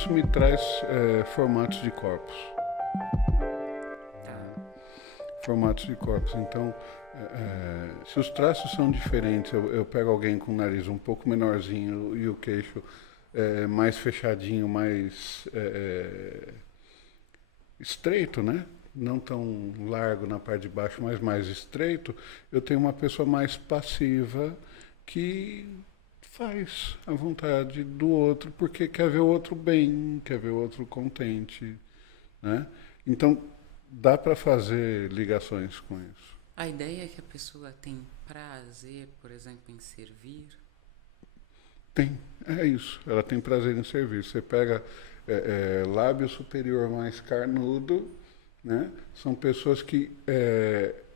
isso me traz formatos de corpos. Formatos de corpos. Então, se os traços são diferentes, eu pego alguém com o nariz um pouco menorzinho e o queixo mais fechadinho, mais estreito, né? Não tão largo na parte de baixo, mas mais estreito, eu tenho uma pessoa mais passiva que faz a vontade do outro porque quer ver o outro bem, quer ver o outro contente, né? Então, dá para fazer ligações com isso. A ideia é que a pessoa tem prazer, por exemplo, em servir? Tem, é isso. Ela tem prazer em servir. Você pega lábio superior mais carnudo, né? São pessoas que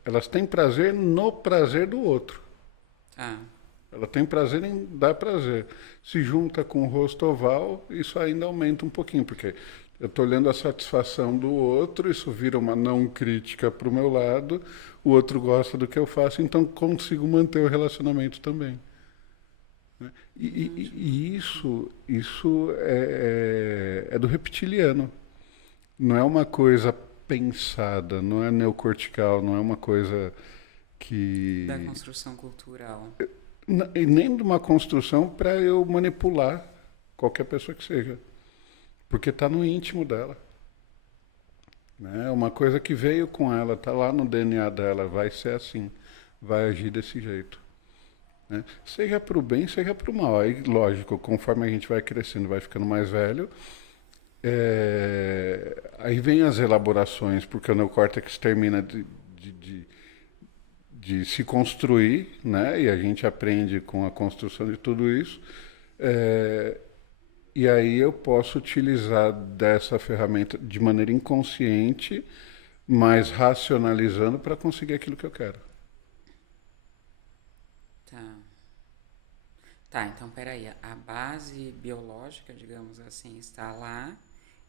elas têm prazer no prazer do outro. Ela tem prazer em dar prazer. Se junta com o rosto oval, isso ainda aumenta um pouquinho, porque eu estou olhando a satisfação do outro, isso vira uma não crítica para o meu lado, o outro gosta do que eu faço, então consigo manter o relacionamento também. E isso é do reptiliano. Não é uma coisa pensada, não é neocortical, não é uma coisa que... Da construção cultural. E nem de uma construção para eu manipular qualquer pessoa que seja. Porque está no íntimo dela. É uma coisa que veio com ela, está lá no DNA dela, vai ser assim, vai agir desse jeito. Né? Seja para o bem, seja para o mal. Aí, lógico, conforme a gente vai crescendo, vai ficando mais velho, aí vem as elaborações, porque o neocórtex termina de se construir, né? E a gente aprende com a construção de tudo isso. E aí eu posso utilizar dessa ferramenta de maneira inconsciente, mas racionalizando para conseguir aquilo que eu quero. Tá, então peraí, a base biológica, digamos assim, está lá,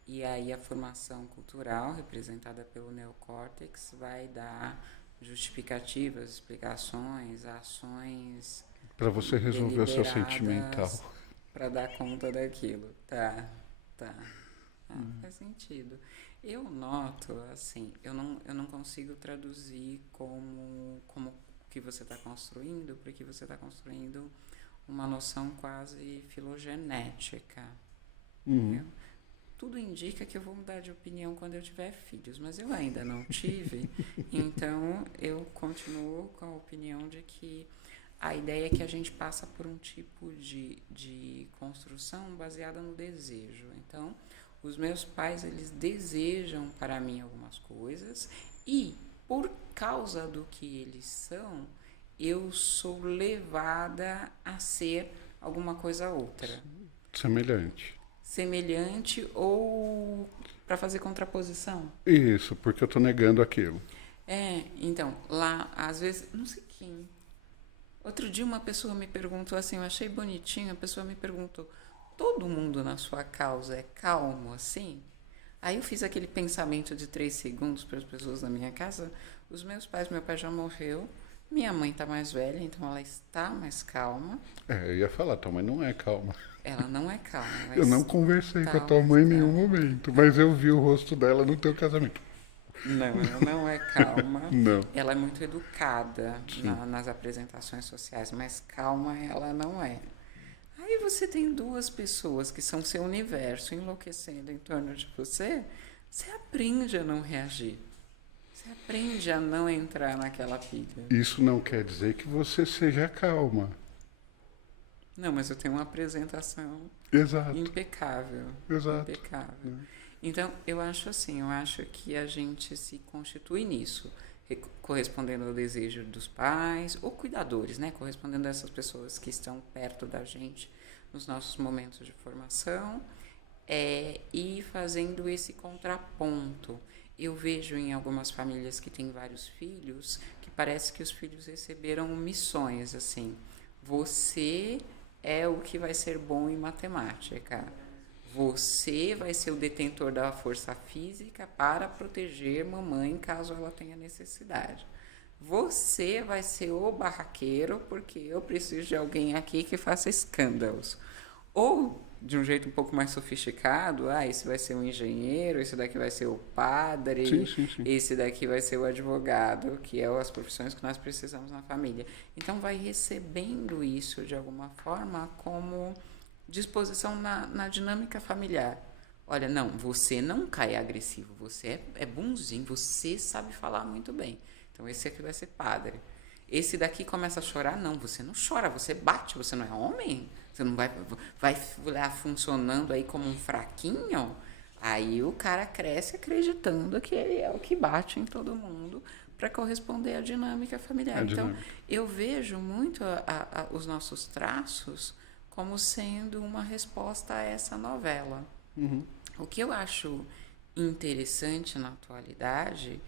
e aí a formação cultural, representada pelo neocórtex, vai dar justificativas, explicações, ações para você resolver o seu sentimental. Para dar conta daquilo. Tá. Faz sentido. Eu noto, assim, eu não consigo traduzir como que você está construindo, porque você está construindo uma noção quase filogenética. Tudo indica que eu vou mudar de opinião quando eu tiver filhos, mas eu ainda não tive, então eu continuo com a opinião de que a ideia é que a gente passa por um tipo de construção baseada no desejo. Então, os meus pais, eles desejam para mim algumas coisas e, por causa do que eles são, eu sou levada a ser alguma coisa outra. Semelhante ou para fazer contraposição. Isso, porque eu estou negando aquilo. Então, lá, às vezes, não sei quem. Outro dia uma pessoa me perguntou assim, eu achei bonitinho, a pessoa me perguntou, todo mundo na sua causa é calmo assim? Aí eu fiz aquele pensamento de 3 segundos para as pessoas da minha casa. Os meus pais, meu pai já morreu, minha mãe está mais velha, então ela está mais calma. Eu ia falar, tua mãe não é calma. Ela não é calma. Eu não conversei com a tua mãe em nenhum momento, mas eu vi o rosto dela no teu casamento. Não, ela não é calma. Não. Ela é muito educada nas apresentações sociais, mas calma ela não é. Aí você tem 2 pessoas que são seu universo enlouquecendo em torno de você, você aprende a não reagir. Você aprende a não entrar naquela pilha. Isso não quer dizer que você seja calma. Não, mas eu tenho uma apresentação impecável. Exato. Impecável. Então, eu acho que a gente se constitui nisso, correspondendo ao desejo dos pais, ou cuidadores, né? Correspondendo a essas pessoas que estão perto da gente nos nossos momentos de formação, e fazendo esse contraponto. Eu vejo em algumas famílias que têm vários filhos, que parece que os filhos receberam missões, assim, você é o que vai ser bom em matemática. Você vai ser o detentor da força física para proteger mamãe caso ela tenha necessidade. Você vai ser o barraqueiro porque eu preciso de alguém aqui que faça escândalos. Ou de um jeito um pouco mais sofisticado, esse vai ser o engenheiro, esse daqui vai ser o padre, Sim, sim, sim. esse daqui vai ser o advogado, que é as profissões que nós precisamos na família. Então vai recebendo isso de alguma forma como disposição na dinâmica familiar. Olha, não, você não cai agressivo, você é bonzinho, você sabe falar muito bem. Então esse aqui vai ser padre. Esse daqui começa a chorar, não, você não chora, você bate, você não é homem? Você não vai lá funcionando aí como um fraquinho? Aí o cara cresce acreditando que ele é o que bate em todo mundo para corresponder à dinâmica familiar. Então, eu vejo muito os nossos traços como sendo uma resposta a essa novela. Uhum. O que eu acho interessante na atualidade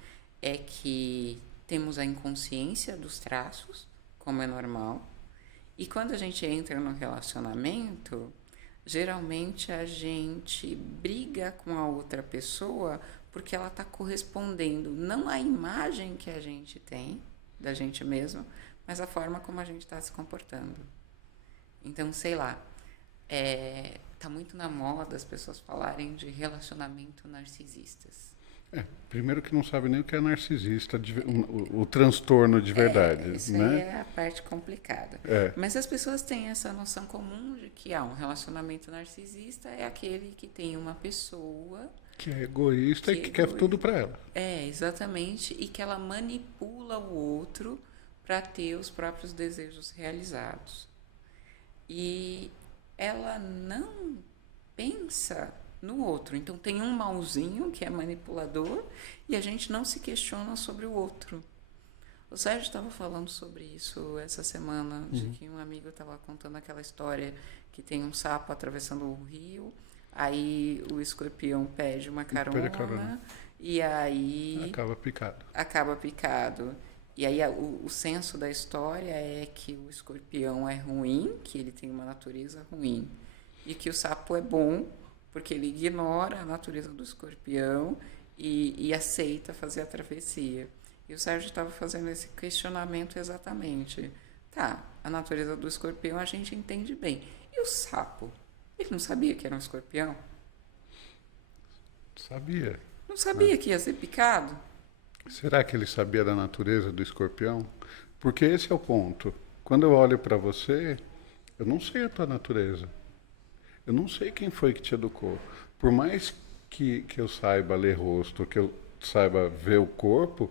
é que temos a inconsciência dos traços, como é normal, e quando a gente entra no relacionamento, geralmente a gente briga com a outra pessoa porque ela está correspondendo não à imagem que a gente tem da gente mesmo, mas à forma como a gente está se comportando. Então, sei lá, tá muito na moda as pessoas falarem de relacionamento narcisistas. Primeiro que não sabe nem o que é narcisista, o transtorno de verdade. Isso né? aí é a parte complicada. Mas as pessoas têm essa noção comum de que um relacionamento narcisista é aquele que tem uma pessoa que é egoísta e que quer tudo para ela. Exatamente. E que ela manipula o outro para ter os próprios desejos realizados. E ela não pensa no outro. Então tem um mauzinho que é manipulador e a gente não se questiona sobre o outro. O Sérgio estava falando sobre isso essa semana, de que um amigo estava contando aquela história que tem um sapo atravessando o rio, aí o escorpião pede uma carona e aí acaba picado. E aí o senso da história é que o escorpião é ruim, que ele tem uma natureza ruim, e que o sapo é bom porque ele ignora a natureza do escorpião e aceita fazer a travessia. E o Sérgio estava fazendo esse questionamento exatamente. Tá, a natureza do escorpião a gente entende bem. E o sapo? Ele não sabia que era um escorpião? Sabia. Não sabia que ia ser picado? Será que ele sabia da natureza do escorpião? Porque esse é o ponto. Quando eu olho para você, eu não sei a tua natureza. Eu não sei quem foi que te educou. Por mais que eu saiba ler rosto, que eu saiba ver o corpo,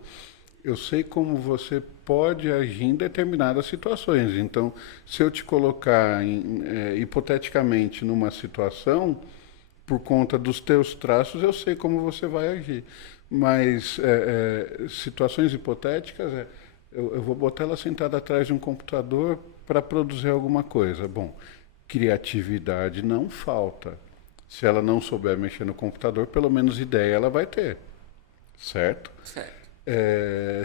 eu sei como você pode agir em determinadas situações. Então, se eu te colocar hipoteticamente numa situação, por conta dos teus traços, eu sei como você vai agir. Mas situações hipotéticas, eu vou botar ela sentada atrás de um computador para produzir alguma coisa. Bom, criatividade não falta. Se ela não souber mexer no computador, pelo menos ideia ela vai ter. Certo? Certo.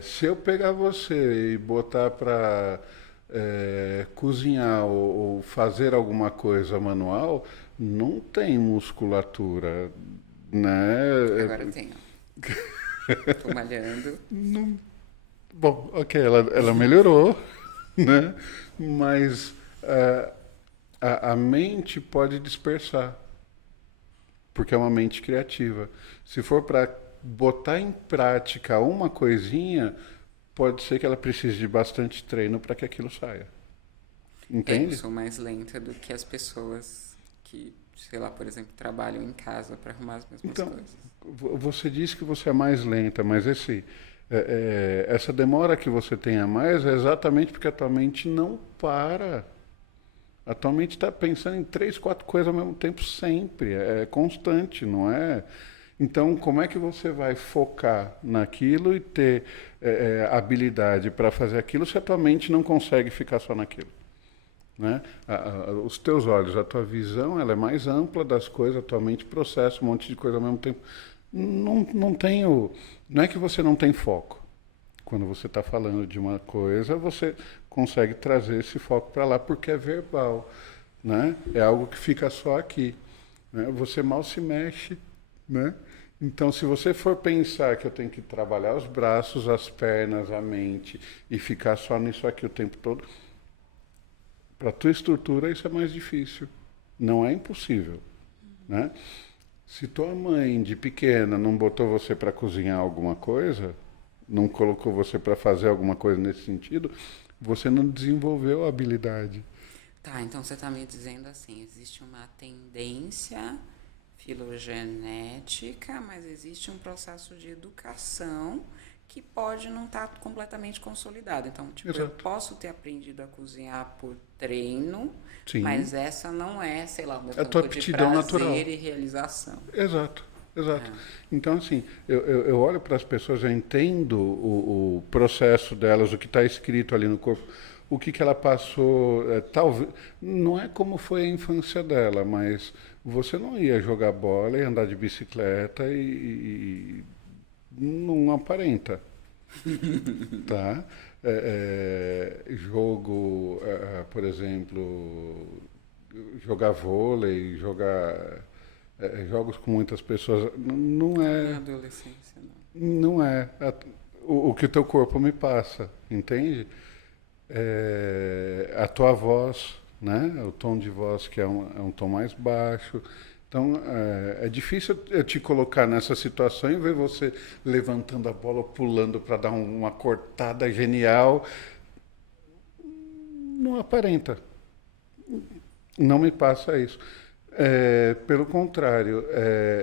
Se eu pegar você e botar para cozinhar ou fazer alguma coisa manual, não tem musculatura, né? Agora eu tenho. Tô malhando. Não... Bom, ok, ela melhorou, né? Mas a mente pode dispersar, porque é uma mente criativa. Se for para botar em prática uma coisinha, pode ser que ela precise de bastante treino para que aquilo saia. Entende? Eu sou mais lenta do que as pessoas que, sei lá, por exemplo, trabalham em casa para arrumar as mesmas coisas. Você disse que você é mais lenta, mas essa demora que você tem a mais é exatamente porque a tua mente não para. A tua mente está pensando em 3, 4 coisas ao mesmo tempo sempre. É constante, não é? Então, como é que você vai focar naquilo e ter habilidade para fazer aquilo se a tua mente não consegue ficar só naquilo? Né? Os teus olhos, a tua visão, ela é mais ampla das coisas, a tua mente processa um monte de coisa ao mesmo tempo. Não é que você não tem foco. Quando você está falando de uma coisa, você consegue trazer esse foco para lá porque é verbal, né? É algo que fica só aqui, né? Você mal se mexe, né? Então, se você for pensar que eu tenho que trabalhar os braços, as pernas, a mente e ficar só nisso aqui o tempo todo, para a tua estrutura isso é mais difícil. Não é impossível, né? Se tua mãe de pequena não botou você para cozinhar alguma coisa, não colocou você para fazer alguma coisa nesse sentido, você não desenvolveu a habilidade. Tá, então você está me dizendo assim, existe uma tendência filogenética, mas existe um processo de educação que pode não estar completamente consolidado. Então, tipo, eu Exato. posso ter aprendido a cozinhar por treino, Sim. mas essa não é, sei lá, o meu É a tua campo de aptidão natural. prazer e realização. Exato, exato. É. Então, assim, eu olho para as pessoas, eu entendo o processo delas, o que está escrito ali no corpo, o que ela passou. Talvez, não é como foi a infância dela, mas você não ia jogar bola e andar de bicicleta e não aparenta, tá? Jogo, por exemplo, jogar vôlei, jogar jogos com muitas pessoas, não Na é, adolescência, não. não é o que o teu corpo me passa, entende? A tua voz, né? O tom de voz que é um tom mais baixo. Então, é difícil eu te colocar nessa situação e ver você levantando a bola, pulando para dar uma cortada genial. Não aparenta. Não me passa isso. Pelo contrário,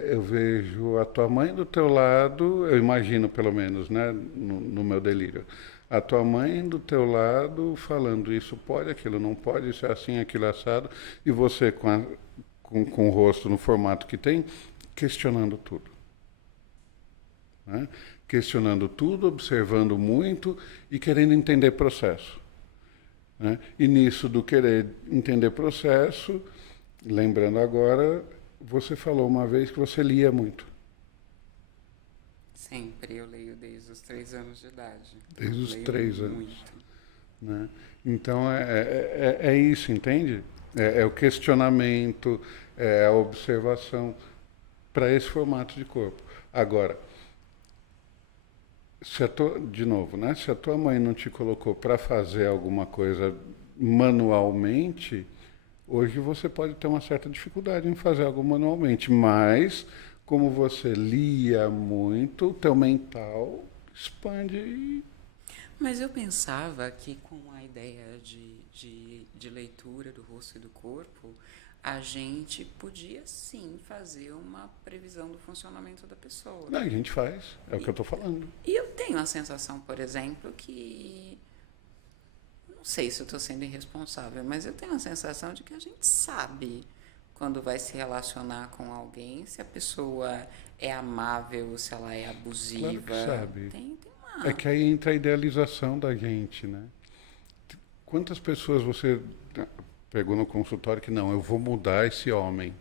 eu vejo a tua mãe do teu lado, eu imagino pelo menos, né, no meu delírio, a tua mãe do teu lado falando isso pode, aquilo não pode, isso é assim, aquilo é assado, e você com o rosto no formato que tem, questionando tudo. Né? Questionando tudo, observando muito e querendo entender processo. Né? E nisso do querer entender processo, lembrando agora, você falou uma vez que você lia muito, Sempre eu leio desde os 3 anos de idade. desde os Leio 3 anos. muito. Né? Então é isso, entende? É o questionamento, é a observação para esse formato de corpo. Agora, de novo, né? Se a tua mãe não te colocou para fazer alguma coisa manualmente, hoje você pode ter uma certa dificuldade em fazer algo manualmente, mas como você lia muito, o teu mental expande e Mas eu pensava que com a ideia de leitura do rosto e do corpo, a gente podia sim fazer uma previsão do funcionamento da pessoa. a gente faz, é o que eu E, estou falando. e eu tenho a sensação, por exemplo, que. Não sei se eu estou sendo irresponsável, mas eu tenho a sensação de que a gente sabe quando vai se relacionar com alguém, se a pessoa é amável, se ela é Claro que abusiva. sabe. Tem É uma. que aí entra a idealização da gente, né? Quantas pessoas você pegou no consultório que não, eu vou mudar esse homem,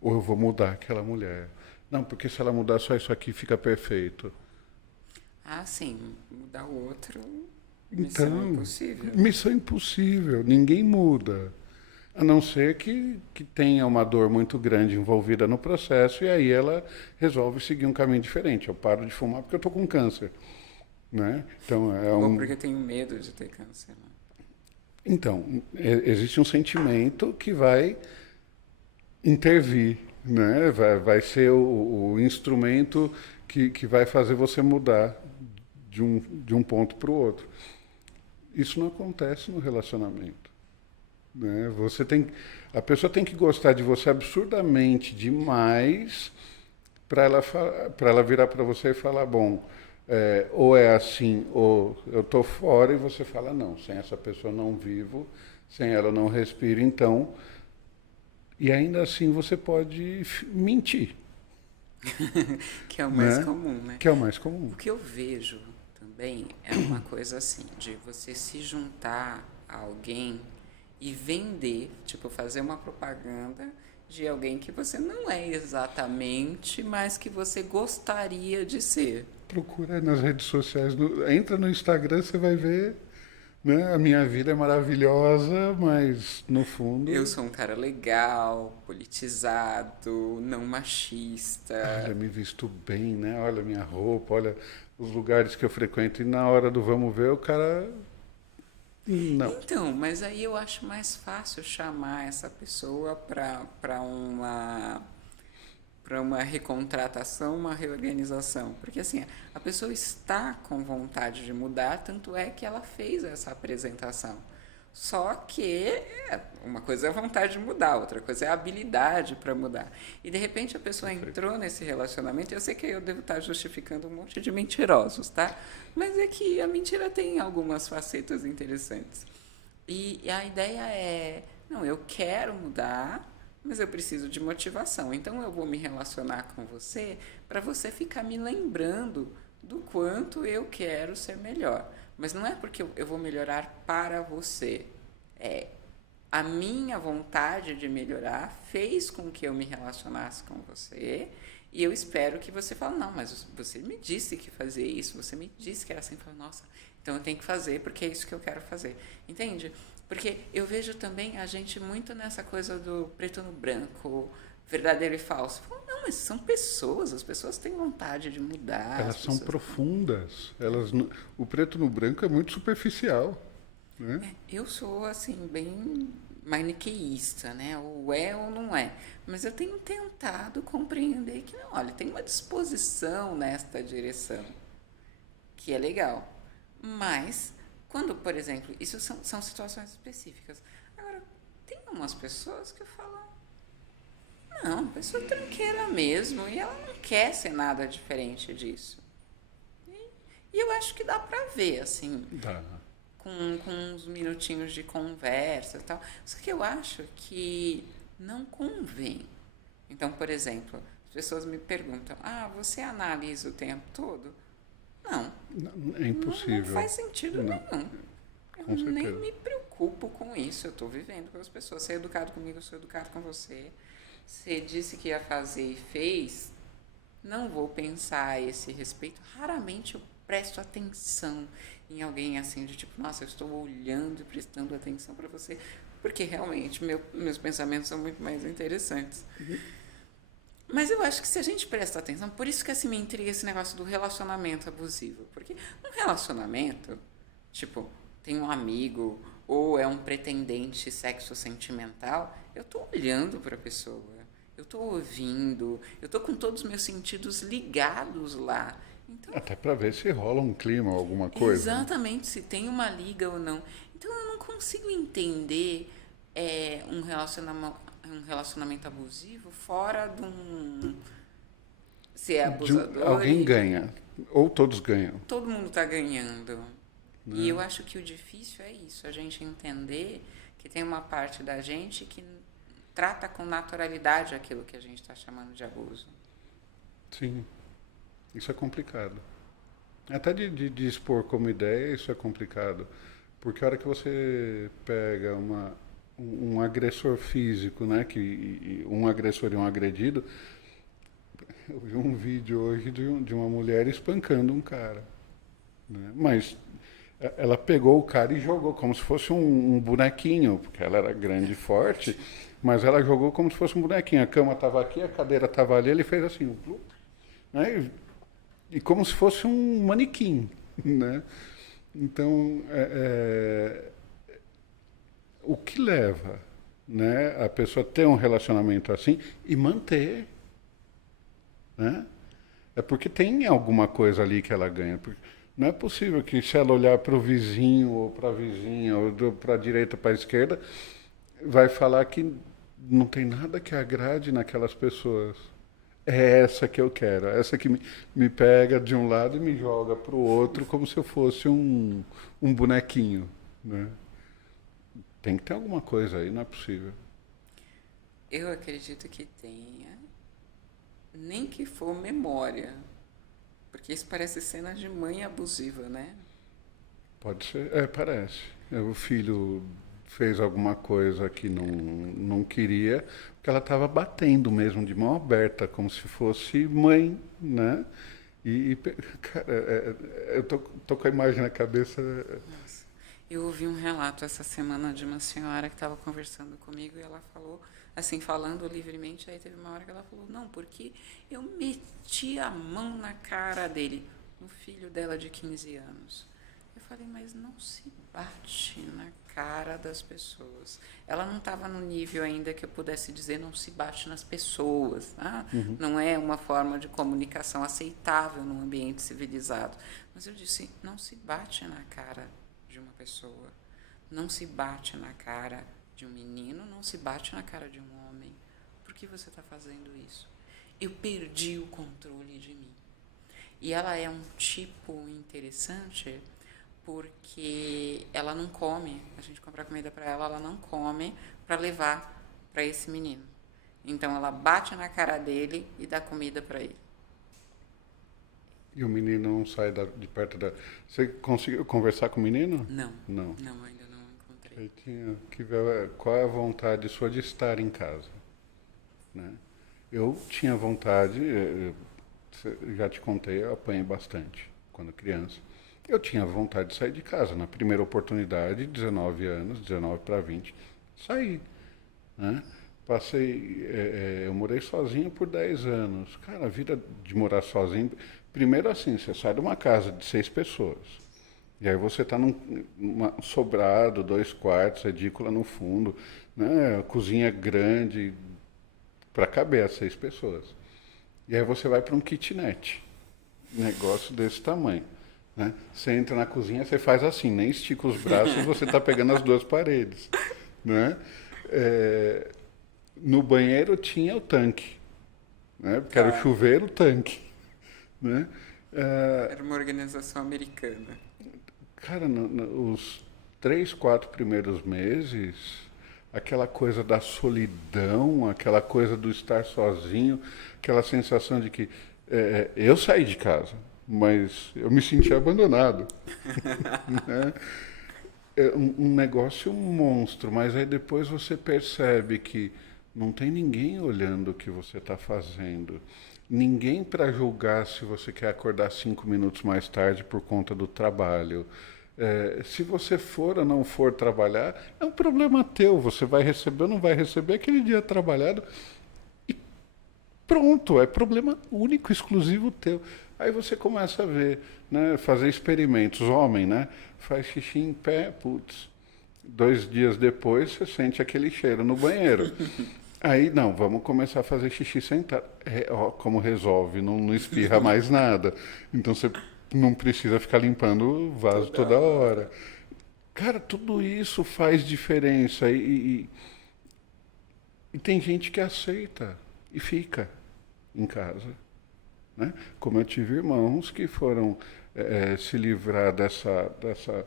ou eu vou mudar aquela mulher. Não, porque se ela mudar só isso aqui fica perfeito. Ah, sim, mudar o outro, missão Então, impossível. missão impossível, ninguém muda. A não ser que tenha uma dor muito grande envolvida no processo e aí ela resolve seguir um caminho diferente. Eu paro de fumar porque eu estou com câncer. Né? Então, Ou porque tenho medo de ter câncer. Né? existe um sentimento que vai intervir, né? Vai ser o instrumento que vai fazer você mudar de um ponto para o outro. Isso não acontece no relacionamento. Né? A pessoa tem que gostar de você absurdamente demais para ela virar para você e falar, bom, ou é assim, ou eu estou fora, e você fala, não, sem essa pessoa não vivo, sem ela eu não respiro, então, e ainda assim você pode mentir, Que é o mais né? comum, né? Que é o mais comum. O que eu vejo também é uma coisa assim, de você se juntar a alguém e vender, tipo, fazer uma propaganda de alguém que você não é exatamente, mas que você gostaria de ser. Procura nas redes sociais, entra no Instagram, você vai ver, né? A minha vida é maravilhosa, mas no Eu fundo, sou um cara legal, politizado, não olha, machista. me visto bem, né? Olha a minha roupa, olha os lugares que eu frequento, e na hora do vamos ver, o cara Não. Então, mas aí eu acho mais fácil chamar essa pessoa para uma recontratação, uma reorganização. Porque assim, a pessoa está com vontade de mudar, tanto é que ela fez essa apresentação. Só que uma coisa é a vontade de mudar, outra coisa é a habilidade para mudar. E de repente a pessoa entrou nesse relacionamento, e eu sei que eu devo estar justificando um monte de mentirosos, tá? Mas é que a mentira tem algumas facetas interessantes. E a ideia é, não, eu quero mudar, mas eu preciso de motivação. Então eu vou me relacionar com você para você ficar me lembrando do quanto eu quero ser melhor. Mas não é porque eu vou melhorar para você. É a minha vontade de melhorar fez com que eu me relacionasse com você. E eu espero que você fale, não, mas você me disse que fazia isso, você me disse que era assim. Eu falo, nossa, então eu tenho que fazer porque é isso que eu quero fazer. Entende? Porque eu vejo também a gente muito nessa coisa do preto no branco, verdadeiro e falso. Eu falo, não, mas são pessoas, as pessoas têm vontade de mudar. Elas são profundas. O preto no branco é muito superficial. Né? Eu sou, assim, bem maniqueísta, né? Ou é ou não é. Mas eu tenho tentado compreender que, não, olha, tem uma disposição nesta direção, que é legal. Mas, quando, por exemplo, isso são situações específicas. Agora, tem umas pessoas que eu falo, não, pessoa tranqueira mesmo, e ela não quer ser nada diferente disso. E eu acho que dá pra ver, assim, Dá. com uns minutinhos de conversa e tal. Só que eu acho que não convém. Então, por exemplo, as pessoas me perguntam, você analisa o tempo todo? Não. É impossível. Não faz sentido Não. nenhum. Com Eu nem certeza. me preocupo com isso. Eu estou vivendo com as pessoas. Você é educado comigo, eu sou educado com você. Você disse que ia fazer e fez. Não vou pensar a esse respeito. Raramente eu presto atenção em alguém assim, de tipo, nossa, eu estou olhando e prestando atenção para você. Porque realmente meus pensamentos são muito mais interessantes. Mas eu acho que se a gente presta atenção, por isso que assim me intriga esse negócio do relacionamento abusivo. Porque um relacionamento, tipo, tem um amigo ou é um pretendente sexo sentimental, eu tô olhando para a pessoa, eu tô ouvindo, eu tô com todos os meus sentidos ligados lá. Então, Até para ver se rola um clima, alguma coisa. Né? exatamente, se tem uma liga ou não. Então eu não consigo entender um relacionamento abusivo fora de um. Se é abusador. Alguém ganha. Ou todos ganham. Todo mundo está ganhando. E eu acho que o difícil é isso, a gente entender que tem uma parte da gente que trata com naturalidade aquilo que a gente está chamando de abuso. Sim. Isso é complicado. Até de expor como ideia, isso é complicado. Porque a hora que você pega um agressor físico, né, um agressor e um agredido, eu vi um vídeo hoje de uma mulher espancando um cara. Né? Mas ela pegou o cara e jogou como se fosse um bonequinho, porque ela era grande e forte, mas ela jogou como se fosse um bonequinho. A cama estava aqui, a cadeira estava ali, ele fez assim, né? E como se fosse um manequim, né? Então, o que leva, né, a pessoa ter um relacionamento assim e manter, né? É porque tem alguma coisa ali que ela ganha. Não é possível que se ela olhar para o vizinho ou para a vizinha ou para a direita, para a esquerda, vai falar que não tem nada que agrade naquelas pessoas. É essa que eu quero, é essa que me pega de um lado e me joga para o outro como se eu fosse um bonequinho. Né? Tem que ter alguma coisa aí, não é possível. Eu acredito que tenha, nem que for memória, porque isso parece cena de mãe abusiva, né? Pode ser, parece. O filho fez alguma coisa que não queria, porque ela estava batendo mesmo, de mão aberta, como se fosse mãe, né? Cara, eu tô com a imagem na cabeça. Nossa. Eu ouvi um relato essa semana de uma senhora que estava conversando comigo e ela falou, assim, falando livremente, aí teve uma hora que ela falou, não, porque eu meti a mão na cara dele, no filho dela de 15 anos. Eu falei, mas não se bate na cara das pessoas. Ela não estava no nível ainda que eu pudesse dizer não se bate nas pessoas. Tá? Não é uma forma de comunicação aceitável num ambiente civilizado. Mas eu disse, não se bate na cara de uma pessoa. Não se bate na cara de um menino, não se bate na cara de um homem. Por que você está fazendo isso? Eu perdi o controle de mim. E ela é um tipo interessante porque ela não come. A gente compra comida para ela, ela não come para levar para esse menino. Então ela bate na cara dele e dá comida para ele. E o menino não sai de perto da... Você conseguiu conversar com o menino? Não. Não. Não, ainda não encontrei. Eu tinha que ver qual é a vontade sua de estar em casa, né? Eu tinha vontade, já te contei, eu apanhei bastante quando criança. Eu tinha vontade de sair de casa. Na primeira oportunidade, 19 anos, 19 para 20, saí, né? Passei, eu morei sozinho por 10 anos. Cara, a vida de morar sozinho... Primeiro assim, você sai de uma casa de 6 pessoas. E aí você está num sobrado, 2 quartos, edícula no fundo, né? Cozinha grande, para caber as 6 pessoas. E aí você vai para um kitnet, negócio desse tamanho, né? Você entra na cozinha, você faz assim, nem estica os braços, você está pegando as 2 paredes, né? No banheiro tinha o tanque, né? Porque era o chuveiro, o tanque, né? Era uma organização americana. Cara, os 3, 4 primeiros meses, aquela coisa da solidão, aquela coisa do estar sozinho, aquela sensação de que eu saí de casa, mas eu me senti abandonado. Né? É um negócio monstro, mas aí depois você percebe que não tem ninguém olhando o que você está fazendo. Ninguém para julgar se você quer acordar 5 minutos mais tarde por conta do trabalho. Se você for ou não for trabalhar, é um problema teu. Você vai receber ou não vai receber aquele dia trabalhado. E pronto, é problema único, exclusivo teu. Aí você começa a ver, né, fazer experimentos. Homem, né, faz xixi em pé, putz. 2 dias depois você sente aquele cheiro no banheiro. Aí, não, vamos começar a fazer xixi sentado. Como resolve, não espirra mais nada. Então você não precisa ficar limpando o vaso toda hora. Cara, tudo isso faz diferença. E tem gente que aceita e fica em casa, né? Como eu tive irmãos que foram se livrar dessa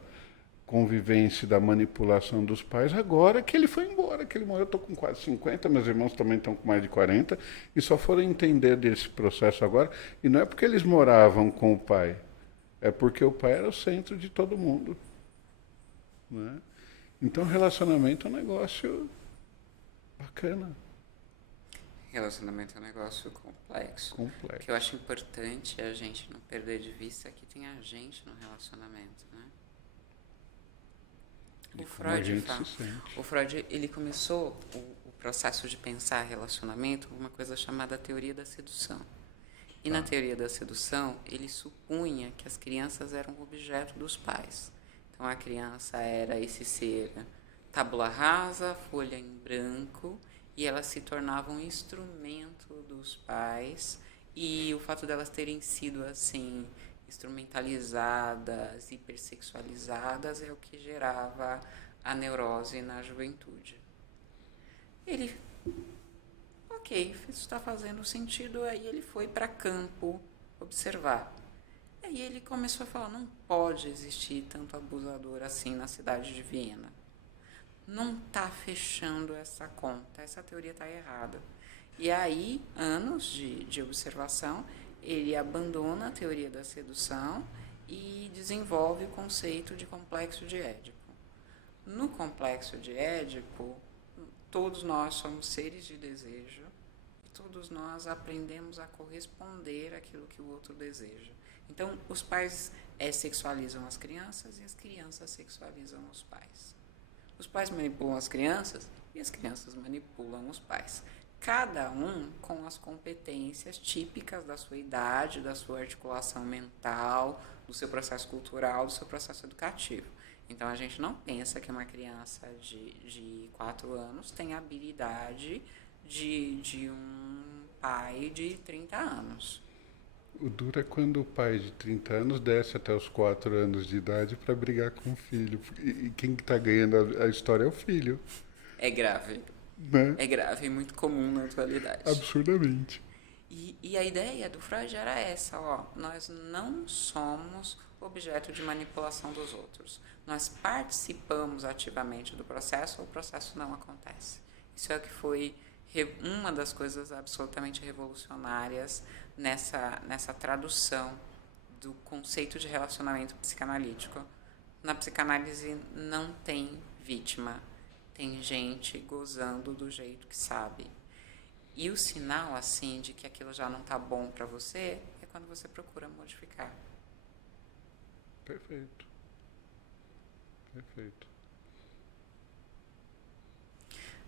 convivência da manipulação dos pais, agora que ele foi embora, que ele morreu. Eu estou com quase 50, meus irmãos também estão com mais de 40, e só foram entender desse processo agora, e não é porque eles moravam com o pai, é porque o pai era o centro de todo mundo, né? Então relacionamento é um negócio bacana. Relacionamento é um negócio complexo. O que eu acho importante é a gente não perder de vista que tem a gente no relacionamento, né? O Freud, ele começou o processo de pensar relacionamento com uma coisa chamada teoria da sedução. E na teoria da sedução, ele supunha que as crianças eram objeto dos pais. Então a criança era esse ser tábula rasa, folha em branco, e elas se tornavam um instrumento dos pais, e o fato delas terem sido assim instrumentalizadas, hipersexualizadas, é o que gerava a neurose na juventude. Ele, ok, isso está fazendo sentido, aí ele foi para campo observar. Aí ele começou a falar, não pode existir tanto abusador assim na cidade de Viena. Não está fechando essa conta, essa teoria está errada. E aí, anos de observação, ele abandona a teoria da sedução e desenvolve o conceito de complexo de Édipo. No complexo de Édipo, todos nós somos seres de desejo e todos nós aprendemos a corresponder àquilo que o outro deseja. Então, os pais sexualizam as crianças e as crianças sexualizam os pais. Os pais manipulam as crianças e as crianças manipulam os pais. cada um com as competências típicas da sua idade, da sua articulação mental, do seu processo cultural, do seu processo educativo. Então, a gente não pensa que uma criança de 4 anos tem a habilidade de um pai de 30 anos. O duro é quando o pai de 30 anos desce até os 4 anos de idade para brigar com o filho. E quem está ganhando a história é o filho. É grave. Né? É grave e muito comum na atualidade. Absurdamente. E a ideia do Freud era essa, ó, nós não somos objeto de manipulação dos outros. Nós participamos ativamente do processo, ou o processo não acontece. Isso é o que foi uma das coisas absolutamente revolucionárias nessa tradução do conceito de relacionamento psicanalítico. Na psicanálise não tem vítima, tem gente gozando do jeito que sabe. E o sinal, assim, de que aquilo já não está bom para você é quando você procura modificar. Perfeito. Perfeito.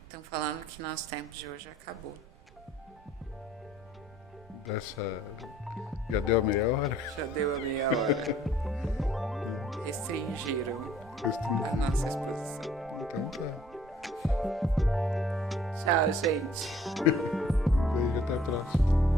Estão falando que nosso tempo de hoje acabou. Já deu a meia hora? Já deu a meia hora. Restringiram a nossa exposição. Então tá. Tchau, gente. Beijo, até a próxima.